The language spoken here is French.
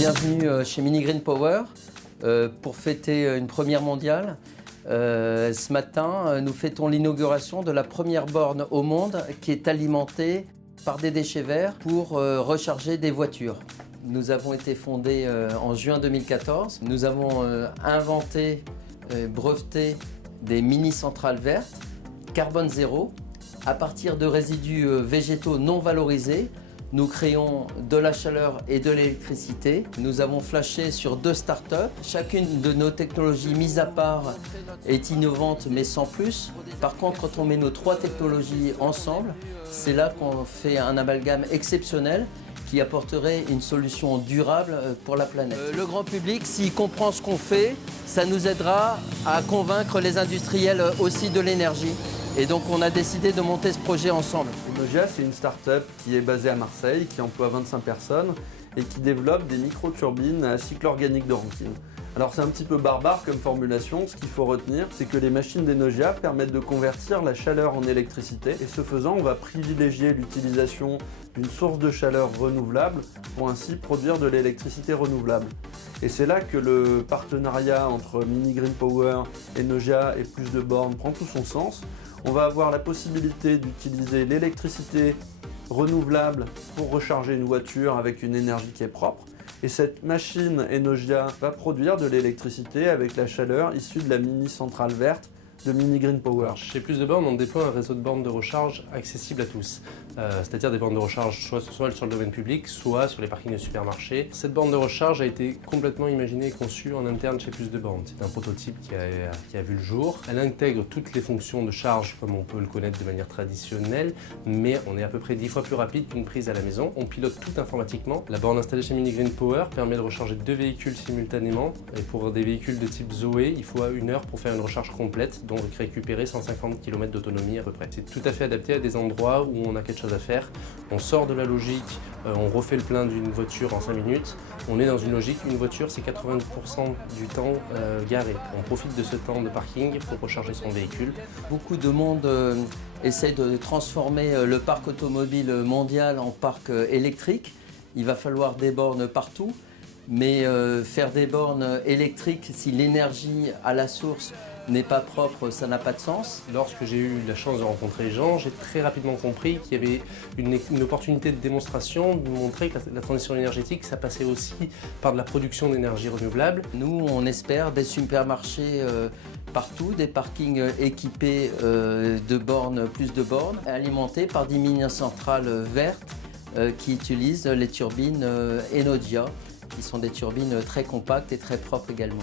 Bienvenue chez Mini Green Power pour fêter une première mondiale. Ce matin, nous fêtons l'inauguration de la première borne au monde qui est alimentée par des déchets verts pour recharger des voitures. Nous avons été fondés en juin 2014. Nous avons inventé, breveté des mini-centrales vertes, carbone zéro. À partir de résidus végétaux non valorisés, nous créons de la chaleur et de l'électricité. Nous avons flashé sur 2 startups. Chacune de nos technologies mises à part est innovante mais sans plus. Par contre, quand on met nos 3 technologies ensemble, c'est là qu'on fait un amalgame exceptionnel qui apporterait une solution durable pour la planète. Le grand public, s'il comprend ce qu'on fait, ça nous aidera à convaincre les industriels aussi de l'énergie. Et donc on a décidé de monter ce projet ensemble. Enogia, c'est une start-up qui est basée à Marseille, qui emploie 25 personnes et qui développe des micro-turbines à cycle organique de Rankine. Alors c'est un petit peu barbare comme formulation, ce qu'il faut retenir, c'est que les machines d'Enogia permettent de convertir la chaleur en électricité et ce faisant, on va privilégier l'utilisation d'une source de chaleur renouvelable pour ainsi produire de l'électricité renouvelable. Et c'est là que le partenariat entre Mini Green Power, Enogia et Plus de Bornes prend tout son sens. On va avoir la possibilité d'utiliser l'électricité renouvelable pour recharger une voiture avec une énergie qui est propre. Et cette machine Enogia va produire de l'électricité avec la chaleur issue de la mini-centrale verte de Mini Green Power. Alors, chez Plus de Bornes, on déploie un réseau de bornes de recharge accessible à tous. C'est-à-dire des bornes de recharge soit sur le domaine public, soit sur les parkings de supermarchés. Cette borne de recharge a été complètement imaginée et conçue en interne chez Plus de Bornes. C'est un prototype qui a vu le jour. Elle intègre toutes les fonctions de charge comme on peut le connaître de manière traditionnelle, mais on est à peu près 10 fois plus rapide qu'une prise à la maison. On pilote tout informatiquement. La borne installée chez Mini Green Power permet de recharger 2 véhicules simultanément. Et pour des véhicules de type Zoé, il faut 1 heure pour faire une recharge complète, donc récupérer 150 km d'autonomie à peu près. C'est tout à fait adapté à des endroits où on a quelque chose à faire. On sort de la logique, on refait le plein d'une voiture en 5 minutes. On est dans une logique, une voiture c'est 90% du temps garé. On profite de ce temps de parking pour recharger son véhicule. Beaucoup de monde essaie de transformer le parc automobile mondial en parc électrique. Il va falloir des bornes partout, mais faire des bornes électriques si l'énergie à la source n'est pas propre, ça n'a pas de sens. Lorsque j'ai eu la chance de rencontrer les gens, j'ai très rapidement compris qu'il y avait une opportunité de démonstration, de montrer que la transition énergétique, ça passait aussi par de la production d'énergie renouvelable. Nous, on espère des supermarchés partout, des parkings équipés de bornes, plus de bornes, alimentés par des mini-centrales vertes qui utilisent les turbines Enogia, qui sont des turbines très compactes et très propres également.